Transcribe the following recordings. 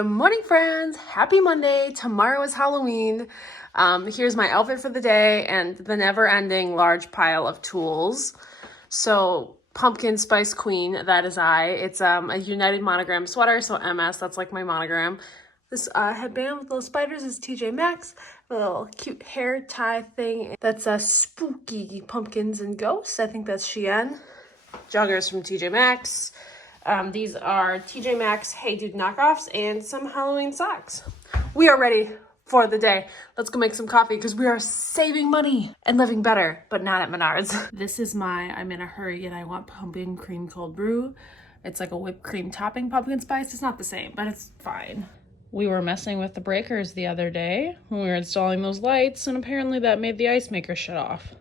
Good morning, friends. Happy Monday. Tomorrow is Halloween. Here's my outfit for the day and the never-ending large pile of tools. So, Pumpkin Spice Queen, that is I. It's a United Monogram sweater, so MS, that's like my monogram. This headband with little spiders is TJ Maxx. A little cute hair tie thing. That's spooky pumpkins and ghosts. I think that's Shein. Joggers from TJ Maxx. These are TJ Maxx Hey Dude knockoffs and some Halloween socks. We are ready for the day. Let's go make some coffee because we are saving money and living better, but not at Menards. This is my I'm in a hurry and I want pumpkin cream cold brew. It's like a whipped cream topping pumpkin spice. It's not the same, but it's fine. We were messing with the breakers the other day when we were installing those lights, and apparently that made the ice maker shut off.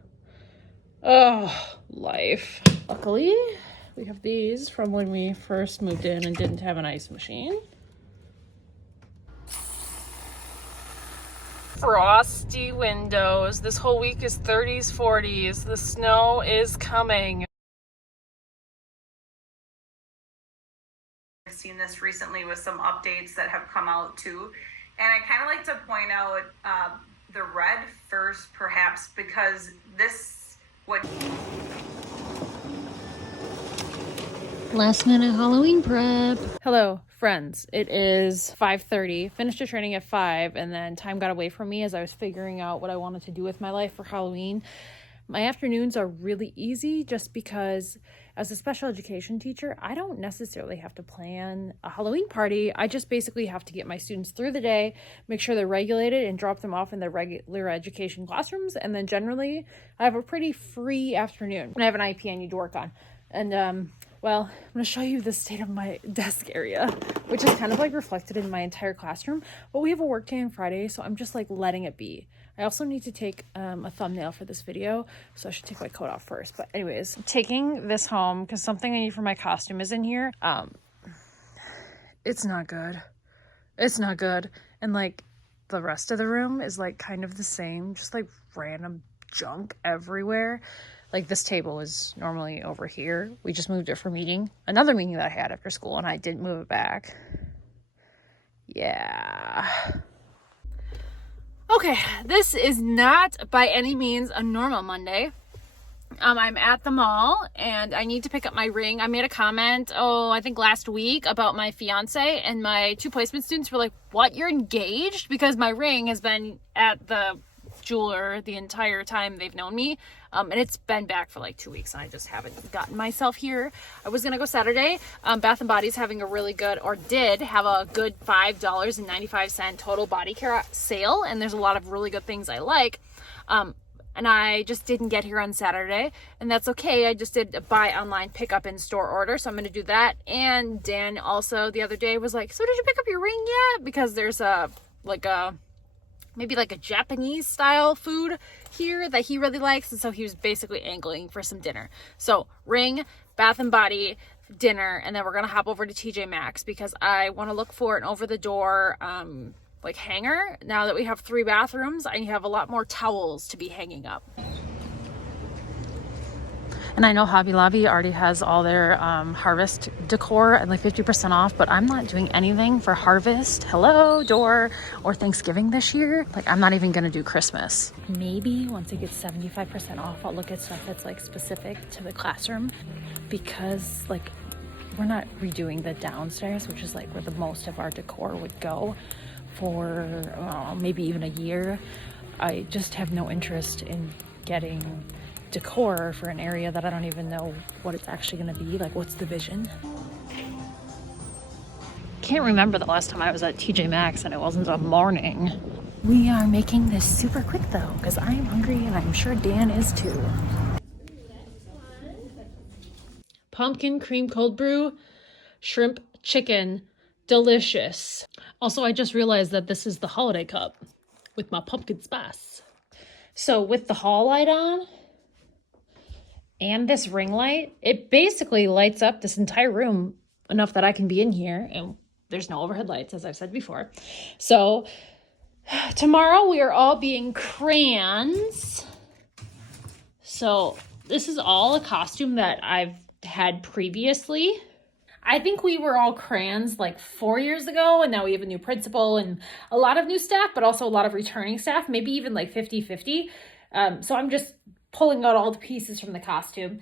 Oh, life. Luckily, we have these from when we first moved in and didn't have an ice machine. Frosty windows. This whole week is 30s, 40s. The snow is coming. I've seen this recently with some updates that have come out too. And I kind of like to point out the red first, perhaps, because Last minute Halloween prep. Hello, friends. It is 5:30. Finished a training at 5, and then time got away from me as I was figuring out what I wanted to do with my life for Halloween. My afternoons are really easy just because as a special education teacher, I don't necessarily have to plan a Halloween party. I just basically have to get my students through the day, make sure they're regulated, and drop them off in their regular education classrooms. And then generally, I have a pretty free afternoon. I have an IP I need to work on. And, well, I'm going to show you the state of my desk area, which is kind of like reflected in my entire classroom. But we have a work day on Friday, so I'm just like letting it be. I also need to take a thumbnail for this video, so I should take my coat off first. But anyways, I'm taking this home because something I need for my costume is in here. It's not good. It's not good. And like the rest of the room is like kind of the same, just like random junk everywhere. Like this table is normally over here. We just moved it for another meeting that I had after school, and I didn't move it back. Yeah. Okay, this is not by any means a normal Monday. I'm at the mall and I need to pick up my ring. I made a comment, I think last week about my fiance, and my 2 placement students were like, "What, you're engaged?" Because my ring has been at the jeweler the entire time they've known me. And it's been back for like 2 weeks and I just haven't gotten myself here. I was gonna go Saturday. Bath & Body's having a really good, or did have a good $5.95 total body care sale, and there's a lot of really good things I like. And I just didn't get here on Saturday, and that's okay. I just did a buy online, pick up in store order, so I'm gonna do that. And Dan also the other day was like, "So did you pick up your ring yet?" Because there's maybe like a Japanese style food here that he really likes, and so he was basically angling for some dinner. So ring, Bath & Body, dinner, and then we're gonna hop over to TJ Maxx because I want to look for an over the door like hanger. Now that we have 3 bathrooms, I have a lot more towels to be hanging up. And I know Hobby Lobby already has all their harvest decor at like 50% off, but I'm not doing anything for harvest, or Thanksgiving this year. Like, I'm not even gonna do Christmas. Maybe once it gets 75% off, I'll look at stuff that's like specific to the classroom, because like we're not redoing the downstairs, which is like where the most of our decor would go for maybe even a year. I just have no interest in getting decor for an area that I don't even know what it's actually going to be. Like, what's the vision? Can't remember the last time I was at TJ Maxx and it wasn't a morning. We are making this super quick though, because I am hungry and I'm sure Dan is too. Pumpkin cream cold brew, shrimp chicken, delicious. Also, I just realized that this is the holiday cup with my pumpkin spice. So with the hall light on and this ring light, it basically lights up this entire room enough that I can be in here, and there's no overhead lights, as I've said before. So tomorrow we are all being crayons. So this is all a costume that I've had previously. I think we were all crayons like 4 years ago, and now we have a new principal and a lot of new staff, but also a lot of returning staff, maybe even like 50-50. So I'm just pulling out all the pieces from the costume.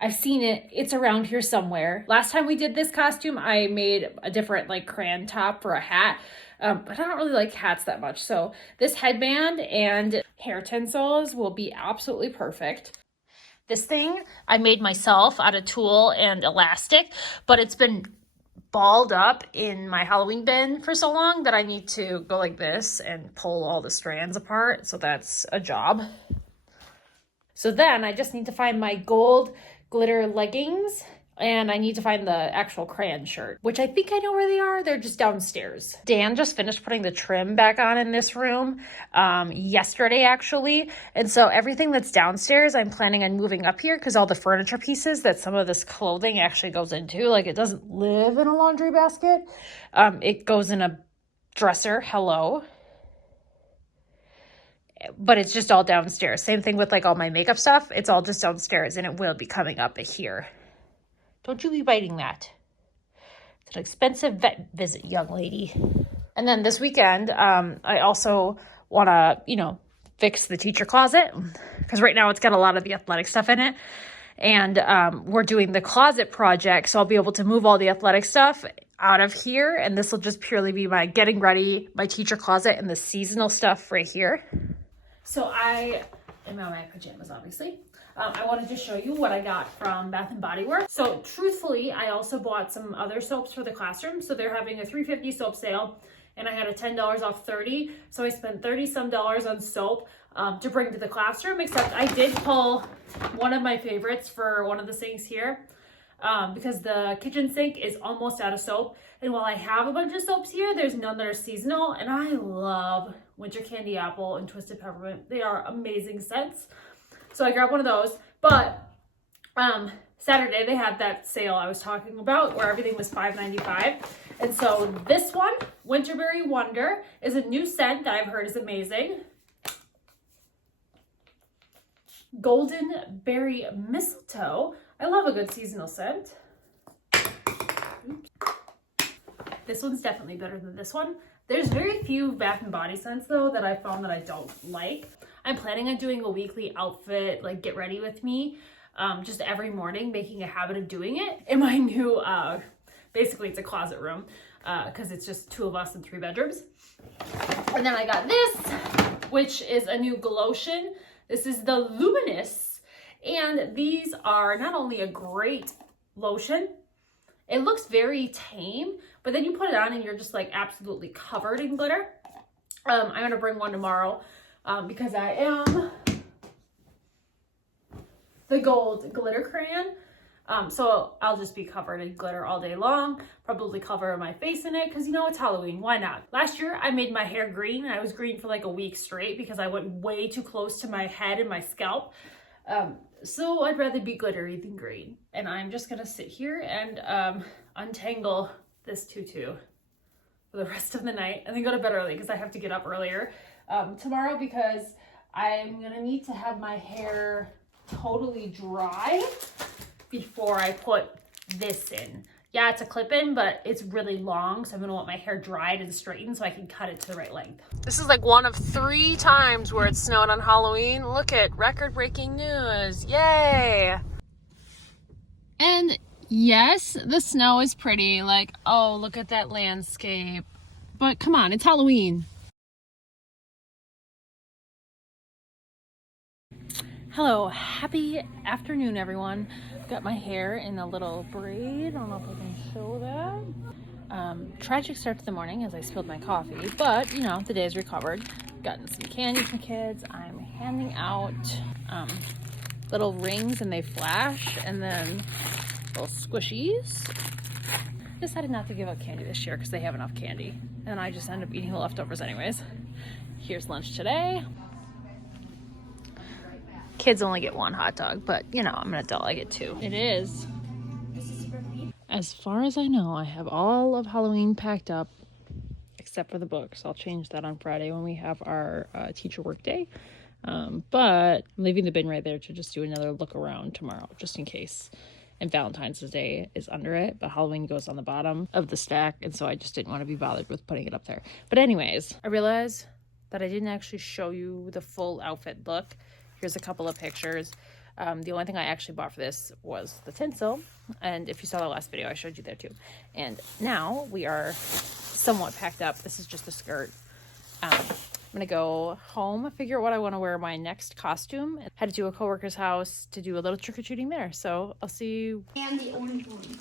I've seen it. It's around here somewhere. Last time we did this costume, I made a different like crayon top for a hat, but I don't really like hats that much. So this headband and hair tinsels will be absolutely perfect. This thing I made myself out of tulle and elastic, but it's been balled up in my Halloween bin for so long that I need to go like this and pull all the strands apart. So that's a job. So then I just need to find my gold glitter leggings, and I need to find the actual crayon shirt, which I think I know where they are. They're just downstairs. Dan just finished putting the trim back on in this room yesterday, actually. And so everything that's downstairs, I'm planning on moving up here because all the furniture pieces that some of this clothing actually goes into, like it doesn't live in a laundry basket. It goes in a dresser, hello. But it's just all downstairs. Same thing with like all my makeup stuff. It's all just downstairs, and it will be coming up here. Don't you be biting that. It's an expensive vet visit, young lady. And then this weekend, I also want to, fix the teacher closet, because right now it's got a lot of the athletic stuff in it. And we're doing the closet project, so I'll be able to move all the athletic stuff out of here. And this will just purely be my getting ready, my teacher closet, and the seasonal stuff right here. So I am in my pajamas, obviously. I wanted to show you what I got from Bath & Body Works. So truthfully, I also bought some other soaps for the classroom. So they're having a $3.50 soap sale, and I had a $10 off 30. So I spent $30-some on soap to bring to the classroom, except I did pull one of my favorites for one of the sinks here because the kitchen sink is almost out of soap. And while I have a bunch of soaps here, there's none that are seasonal, and I love Winter Candy Apple and Twisted Peppermint. They are amazing scents. So I grabbed one of those, but Saturday they had that sale I was talking about where everything was $5.95. And so this one, Winterberry Wonder, is a new scent that I've heard is amazing. Golden Berry Mistletoe. I love a good seasonal scent. Oops. This one's definitely better than this one. There's very few Bath & Body scents though that I found that I don't like. I'm planning on doing a weekly outfit, like get ready with me, just every morning, making a habit of doing it in my new, basically it's a closet room, because it's just 2 of us in 3 bedrooms. And then I got this, which is a new Glotion. This is the Luminous, and these are not only a great lotion, it looks very tame, but then you put it on and you're just like absolutely covered in glitter. I'm gonna bring one tomorrow because I am the gold glitter crayon. So I'll just be covered in glitter all day long, probably cover my face in it because it's Halloween, why not? Last year I made my hair green, and I was green for like a week straight because I went way too close to my head and my scalp. So I'd rather be glittery than green. And I'm just gonna sit here and untangle this tutu for the rest of the night and then go to bed early because I have to get up earlier tomorrow because I'm gonna need to have my hair totally dry before I put this in. Yeah, it's a clip-in, but it's really long, so I'm gonna want my hair dried and straightened so I can cut it to the right length. This is like one of 3 times where it snowed on Halloween. Look at record-breaking news. Yay! And yes, the snow is pretty. Like, oh, look at that landscape. But come on, it's Halloween. Hello, happy afternoon, everyone. Got my hair in a little braid. I don't know if I can show that. Tragic start to the morning as I spilled my coffee, but the day's recovered. Gotten some candy for kids. I'm handing out little rings and they flash, and then little squishies. Decided not to give out candy this year because they have enough candy, and I just end up eating the leftovers anyways. Here's lunch today. Kids only get 1 hot dog, but I'm an adult, I get 2. It is. As far as I know, I have all of Halloween packed up except for the books. I'll change that on Friday when we have our teacher work day. But I'm leaving the bin right there to just do another look around tomorrow, just in case and Valentine's Day is under it, but Halloween goes on the bottom of the stack, and so I just didn't want to be bothered with putting it up there. But anyways, I realized that I didn't actually show you the full outfit look. Here's a couple of pictures. The only thing I actually bought for this was the tinsel, and if you saw the last video, I showed you there too. And now we are somewhat packed up. This is just the skirt. I'm gonna go home, figure out what I want to wear my next costume, and head to a coworker's house to do a little trick-or-treating there. So I'll see you. And the orange one.